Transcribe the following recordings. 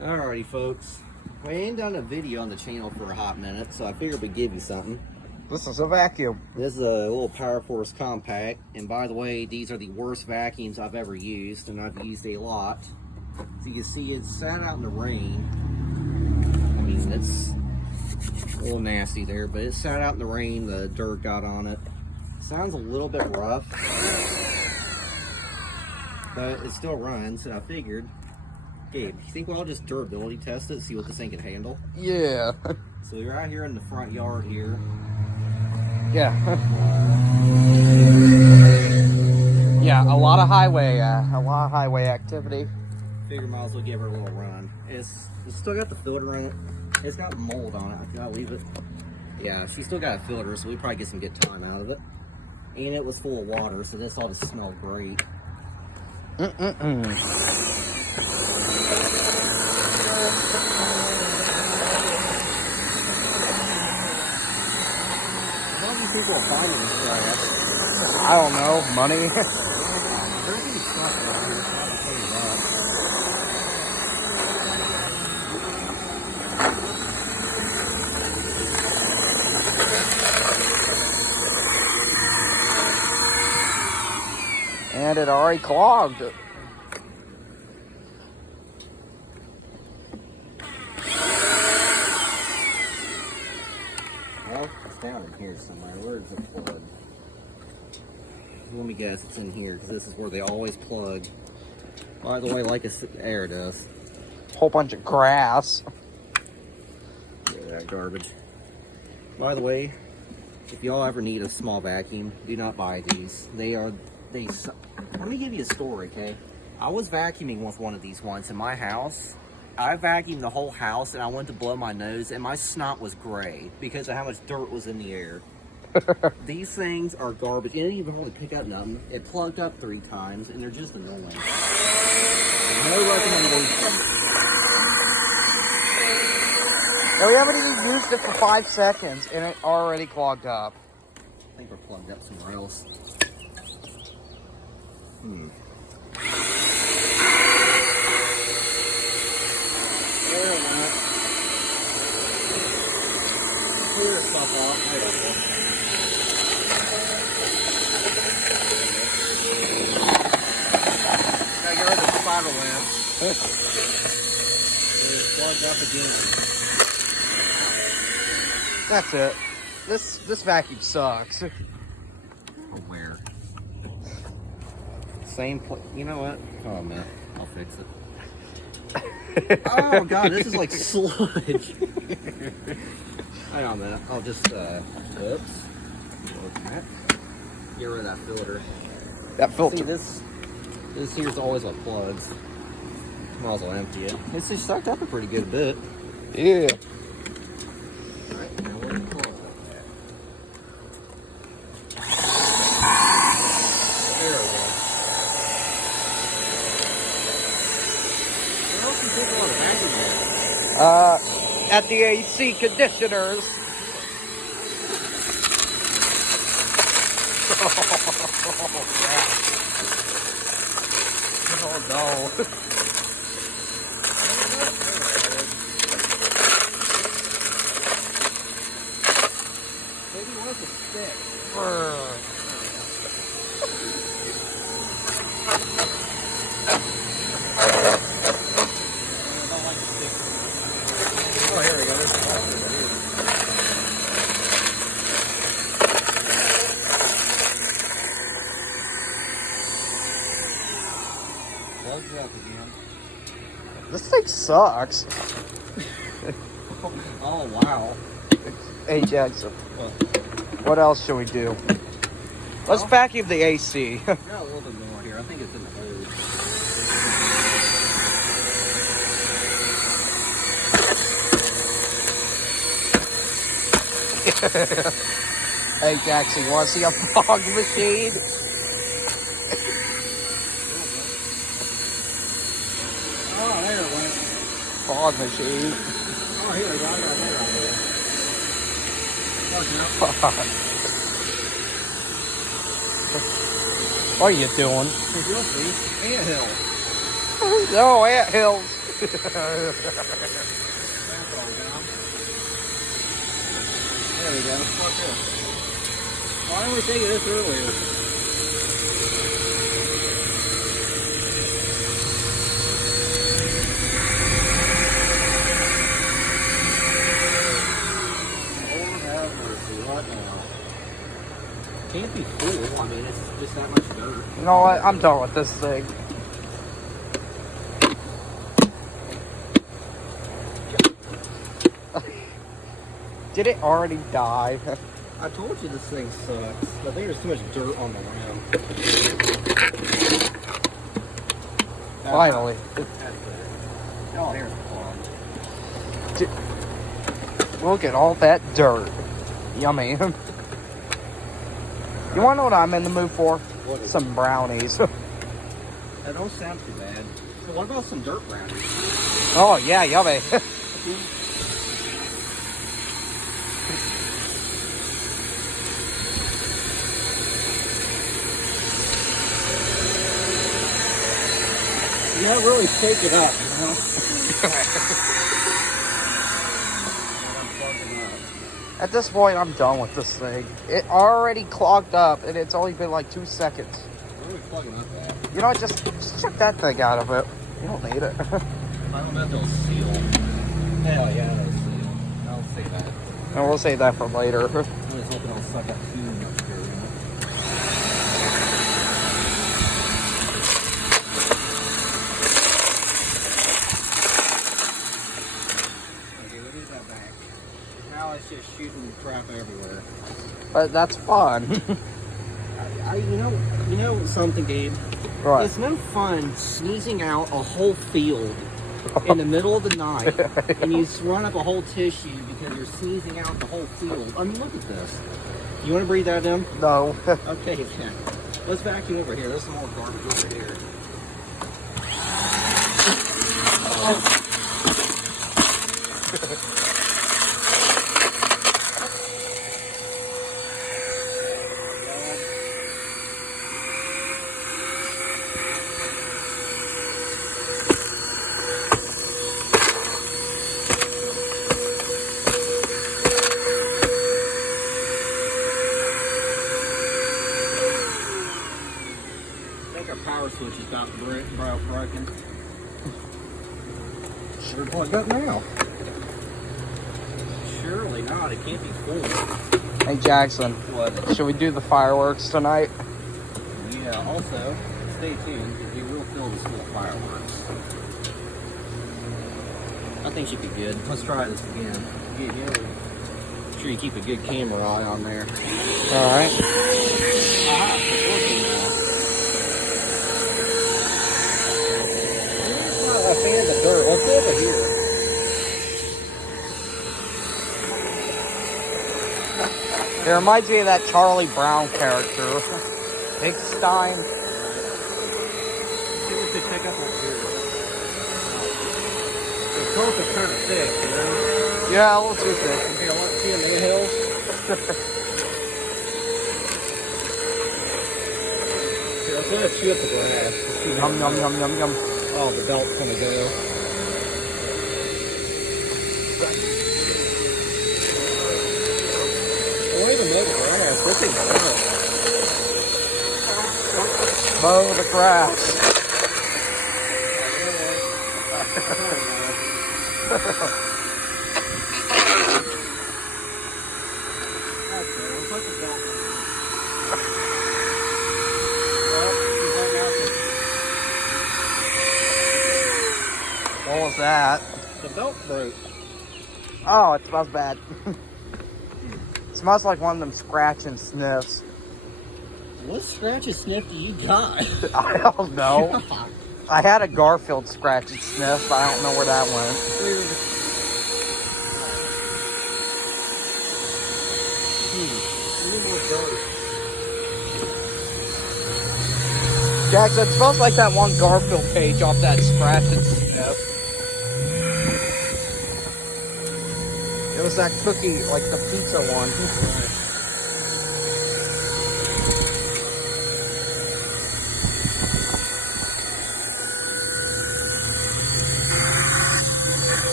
Alrighty, folks. We ain't done a video on the channel for a hot minute, so I figured we'd give you something. This is a vacuum. This is a little Power Force compact, and by the way, these are the worst vacuums I've ever used, and I've used a lot. So you can see it sat out in the rain. I mean, it's a little nasty there, but it sat out in the rain. The dirt got on it. Sounds a little bit rough, but it still runs, and I figured, Gabe, you think we'll just durability test it, see what this thing can handle? Yeah. So you're out here in the front yard here. Yeah. Yeah, a lot of highway activity. Figure might as well give her a little run. It's still got the filter in it. It's got mold on it. I gotta leave it. Yeah, she's still got a filter, so we probably get some good time out of it. And it was full of water, so this ought to smell great. A lot of these people are finding this grass. I don't know, money. There's any stuff around here, so I'll tell you that. And it already clogged. Well, it's down in here somewhere. Where is it plugged? Let me guess, it's in here, because this is where they always plug. By the way, like air does. Whole bunch of grass. Yeah, that garbage. By the way, if y'all ever need a small vacuum, do not buy these. Let me give you a story, okay? I was vacuuming with one of these once in my house. I vacuumed the whole house, and I went to blow my nose, and my snot was gray because of how much dirt was in the air. These things are garbage. It didn't even hardly pick up nothing. It plugged up 3 times, and they're just annoying. No recommendation. And we haven't even used it for 5 seconds, and it already clogged up. I think we're plugged up somewhere else. There it went. Clear stuff off. I don't know. Gotta get rid of the spider web. It's plugged up again. That's it. This vacuum sucks. Where? Same place. You know what? Oh man, I'll fix it. Oh god, this is like sludge. Hang on a minute. I'll just oops. Get rid of that filter. That filter. See, this here's always what plugs. Might as well empty it. It's just sucked up a pretty good bit. Yeah. Alright, now where do you plug that? There we go. Where else do people are vacuuming? At the AC conditioners. Oh no. Maybe worth a stick. Oh, here we go. There's the water. Plugs up again. This thing sucks. Oh, wow. Hey Jackson, what else should we do? Let's vacuum the AC. Got a little bit more here. I think it's in the hose. Hey Jackson, you want to see a fog machine? Oh, there it went. Fog machine. Oh, here we go. I got that right there. What are you doing? You'll see. Anthill. No, anthills. There we go. Why didn't we think of this earlier? Lord have mercy, what now? Can't be full. I mean, it's just that much dirt. You know what? I'm done with this thing. Did it already die? I told you this thing sucks. I think there's too much dirt on the rim. Finally. That's better. Oh, here's the pond. Look at all that dirt. Yummy. You want to know what I'm in the mood for? What is Some brownies. That don't sound too bad. So what about some dirt brownies? Oh, yeah, yummy. You gotta really shake it up, you know? At this point, I'm done with this thing. It already clogged up, and it's only been like 2 seconds. Where are we plugging up at? You know what? Just check that thing out of it. You don't need it. I don't know if they'll seal. Hell yeah, they'll seal. I'll say that. And we'll save that for later. I'm just hoping I'll suck up too much here, you know? Okay, what is that back? Now it's just shooting crap everywhere. But that's fun. You know something, Gabe? Right. It's no fun sneezing out a whole field in the middle of the night, and you run up a whole tissue because you're sneezing out the whole field. I mean, look at this. You want to breathe that in? No. Okay, then. Let's vacuum over here. There's some more garbage over here. I think our power switch is about broken. Should we plug up now? Surely not. It can't be full. Hey, Jackson. What? Should we do the fireworks tonight? Yeah, also, stay tuned because you will fill this full of fireworks. I think she'd be good. Let's try this again. Make sure you keep a good camera eye on there. All right. Aha, it's working now. It's not a fan of dirt. Let's go over here. It reminds me of that Charlie Brown character. Big Stein. See if we could pick up over here. The coat is kind of thick, you know? Yeah, a little too thick. Here, let's see in the hills. Here, let's let it chew up the grass. Yum, yum, yum, yum, yum. Oh, the belt's gonna go. I won't even mow the grass. This thing's hurt. Mow the grass. What was that? The belt broke. Oh, it smells bad. It smells like one of them scratch and sniffs. What scratch and sniff do you got? I don't know. I had a Garfield scratch and sniff, but I don't know where that went. Jackson, it smells like that one Garfield page off that scratch and sniff. It was that cookie, like the pizza one.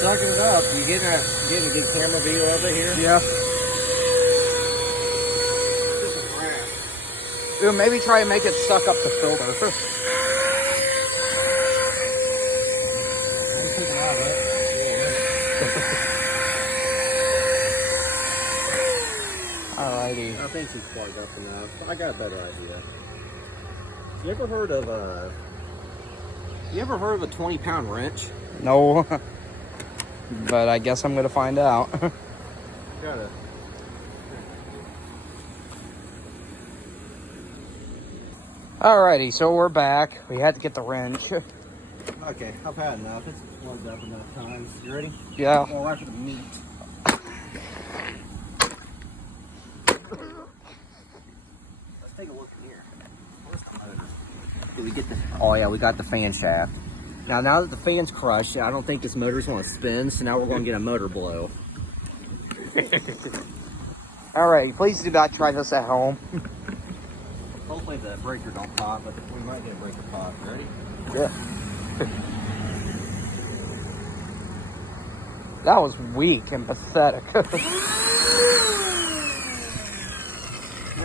sucking it up. You getting a good camera view of it here? Yeah. Dude, maybe try and make it suck up the filter. Alrighty. I think she's plugged up enough. I got a better idea. You ever heard of a 20-pound wrench? No. But I guess I'm gonna find out. Gotta. Alrighty, so we're back. We had to get the wrench. Okay, I've had enough. It's plugged up enough times. You ready? Yeah. Well, after the meat. Let's take a look in here. Where's the motor? Did we get the? Oh yeah, we got the fan shaft. Now that the fan's crushed, I don't think this motor's going to spin. So now we're going to get a motor blow. Alright, please do not try this at home. Hopefully the breaker don't pop, but we might get a breaker pop. Ready? Yeah. That was weak and pathetic. Never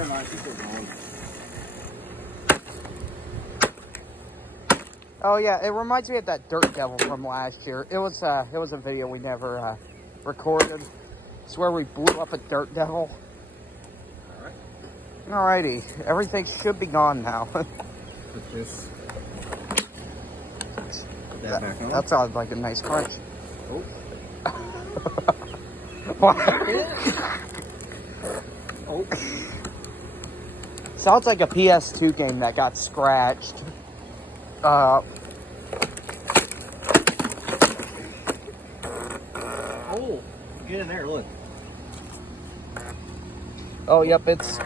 mind, keep it going. Oh yeah, it reminds me of that Dirt Devil from last year. It was a video we never recorded. It's where we blew up a Dirt Devil. Alright. Alrighty, everything should be gone now. Put this. Put that back on. That sounds like a nice crunch. Oh. Oh. Sounds like a PS2 game that got scratched. Oh, get in there, look. Oh, yep, it's.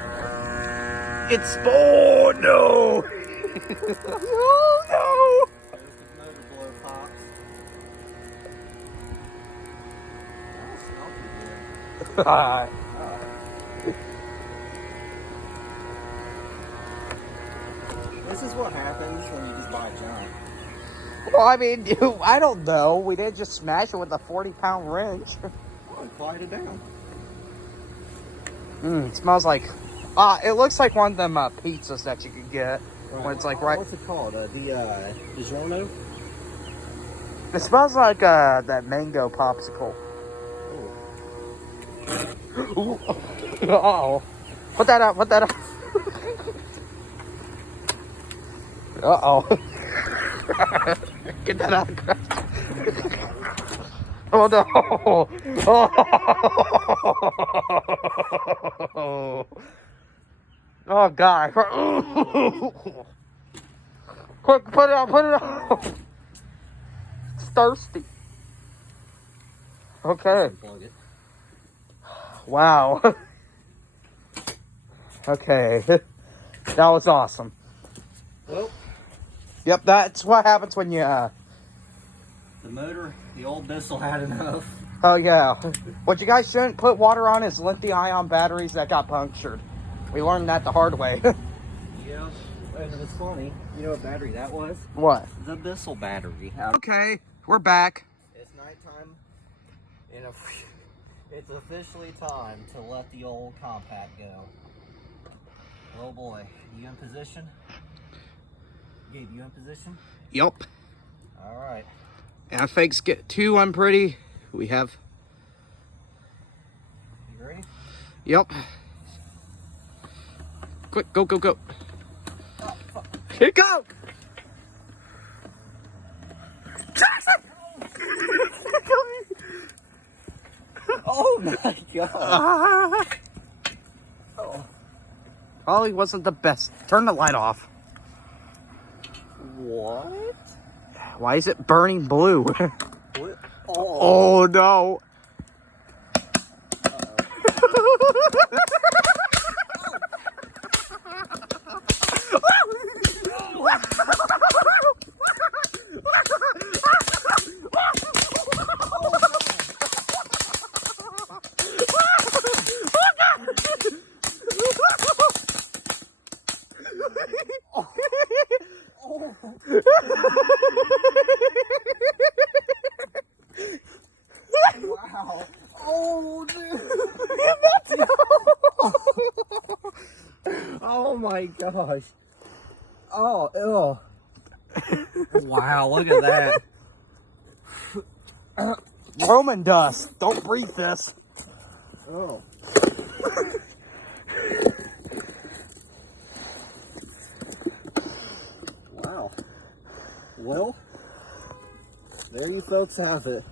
Oh no! Oh no! This is what happens when you just buy junk. Well, I mean, dude, I don't know. We didn't just smash it with a 40-pound wrench. Well, quiet it down. It smells like. It looks like one of them pizzas that you could get when it's like right. What's it called? The DiGiorno? It smells like that mango popsicle. Uh-oh. Put that out. Put that out. Uh-oh. Get that out. Oh no. Oh. Oh God. Quick, put it out. Put it out. It's thirsty. Okay. Plug it. Wow. Okay. That was awesome. Well, Yep, that's what happens when you, the motor, the old Bissell had enough. Oh, yeah. What you guys shouldn't put water on is lithium-ion batteries that got punctured. We learned that the hard way. Yeah, and it's funny. You know what battery that was? What? The Bissell battery. Okay, we're back. It's nighttime, and it's officially time to let the old compact go. Oh boy, you in position? Gabe, you in position? Yup. All right. And if things get too unpretty, we have... You ready? Yup. Quick, go, go, go. Here you go! Oh my god! Oh. Probably wasn't the best. Turn the light off. What? Why is it burning blue? What? Oh no. Wow. Oh, dude. Oh my gosh. Oh, ew. Wow, look at that. Roman dust. Don't breathe this. Oh. Wow. Well, there you folks have it.